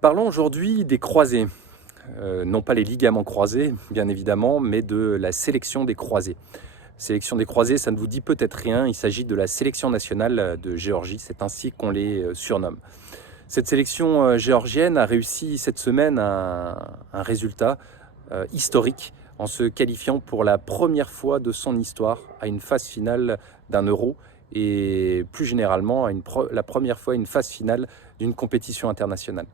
Parlons aujourd'hui des croisés. Non pas les ligaments croisés, bien évidemment, mais de la sélection des croisés. Sélection des croisés, ça ne vous dit peut-être rien, il s'agit de la sélection nationale de Géorgie, c'est ainsi qu'on les surnomme. Cette sélection géorgienne a réussi cette semaine un résultat historique en se qualifiant pour la première fois de son histoire à une phase finale d'un Euro et plus généralement à la première fois à une phase finale d'une compétition internationale.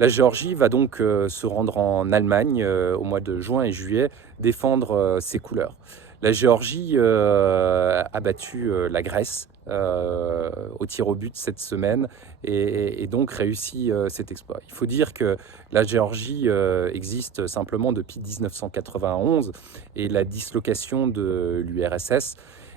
La Géorgie va donc se rendre en Allemagne au mois de juin et juillet, défendre ses couleurs. La Géorgie a battu la Grèce au tir au but cette semaine et donc réussi cet exploit. Il faut dire que la Géorgie existe simplement depuis 1991 et la dislocation de l'URSS.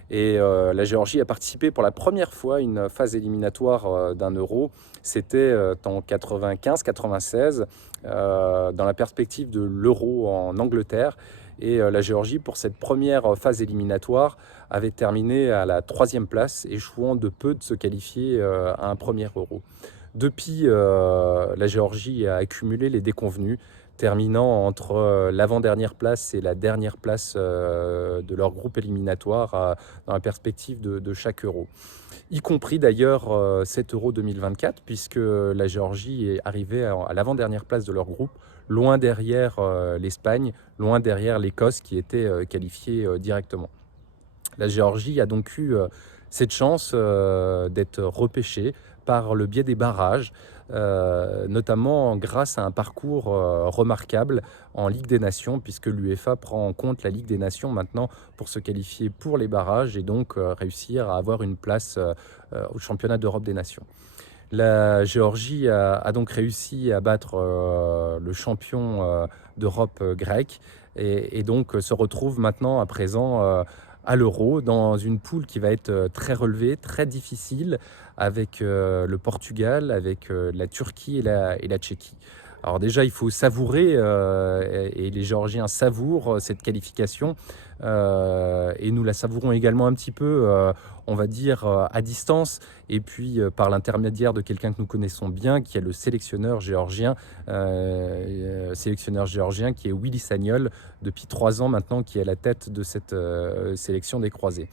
Et la Géorgie a participé pour la première fois à une phase éliminatoire d'un Euro. C'était en 95-96, dans la perspective de l'Euro en Angleterre. Et la Géorgie, pour cette première phase éliminatoire, avait terminé à la 3e place, échouant de peu de se qualifier à un premier Euro. Depuis, la Géorgie a accumulé les déconvenus, terminant entre l'avant-dernière place et la dernière place de leur groupe éliminatoire dans la perspective de chaque Euro. Y compris d'ailleurs cet Euro 2024, puisque la Géorgie est arrivée à l'avant-dernière place de leur groupe, loin derrière l'Espagne, loin derrière l'Écosse qui était qualifiée directement. La Géorgie a donc eu cette chance d'être repêchée par le biais des barrages, notamment grâce à un parcours remarquable en Ligue des Nations, puisque l'UEFA prend en compte la Ligue des Nations maintenant pour se qualifier pour les barrages et donc réussir à avoir une place au championnat d'Europe des Nations. La Géorgie a donc réussi à battre le champion d'Europe grec et donc se retrouve maintenant à présent à l'Euro dans une poule qui va être très relevée, très difficile avec le Portugal, avec la Turquie et la Tchéquie. Alors déjà, il faut savourer, et les Géorgiens savourent cette qualification, et nous la savourons également un petit peu, on va dire, à distance, et puis par l'intermédiaire de quelqu'un que nous connaissons bien, qui est le sélectionneur géorgien qui est Willy Sagnol, depuis 3 ans maintenant, qui est à la tête de cette sélection des croisés.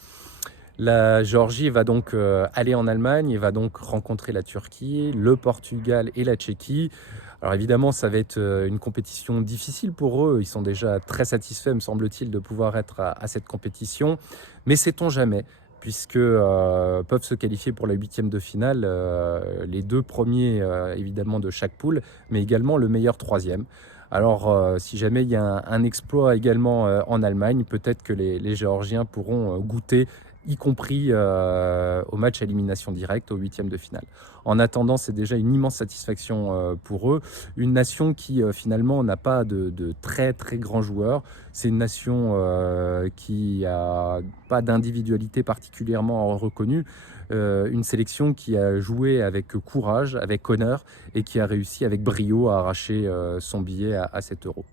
La Géorgie va donc aller en Allemagne et va donc rencontrer la Turquie, le Portugal et la Tchéquie. Alors évidemment, ça va être une compétition difficile pour eux. Ils sont déjà très satisfaits, me semble-t-il, de pouvoir être à cette compétition. Mais sait-on jamais, puisque peuvent se qualifier pour la 8e de finale les 2 premiers évidemment de chaque poule, mais également le meilleur 3e. Alors, si jamais il y a un exploit également en Allemagne, peut-être que les Géorgiens pourront goûter, y compris au match à élimination directe, au 8e de finale. En attendant, c'est déjà une immense satisfaction pour eux. Une nation qui finalement n'a pas de très très grands joueurs. C'est une nation qui n'a pas d'individualité particulièrement reconnue. Une sélection qui a joué avec courage, avec honneur et qui a réussi avec brio à arracher son billet à cet Euro.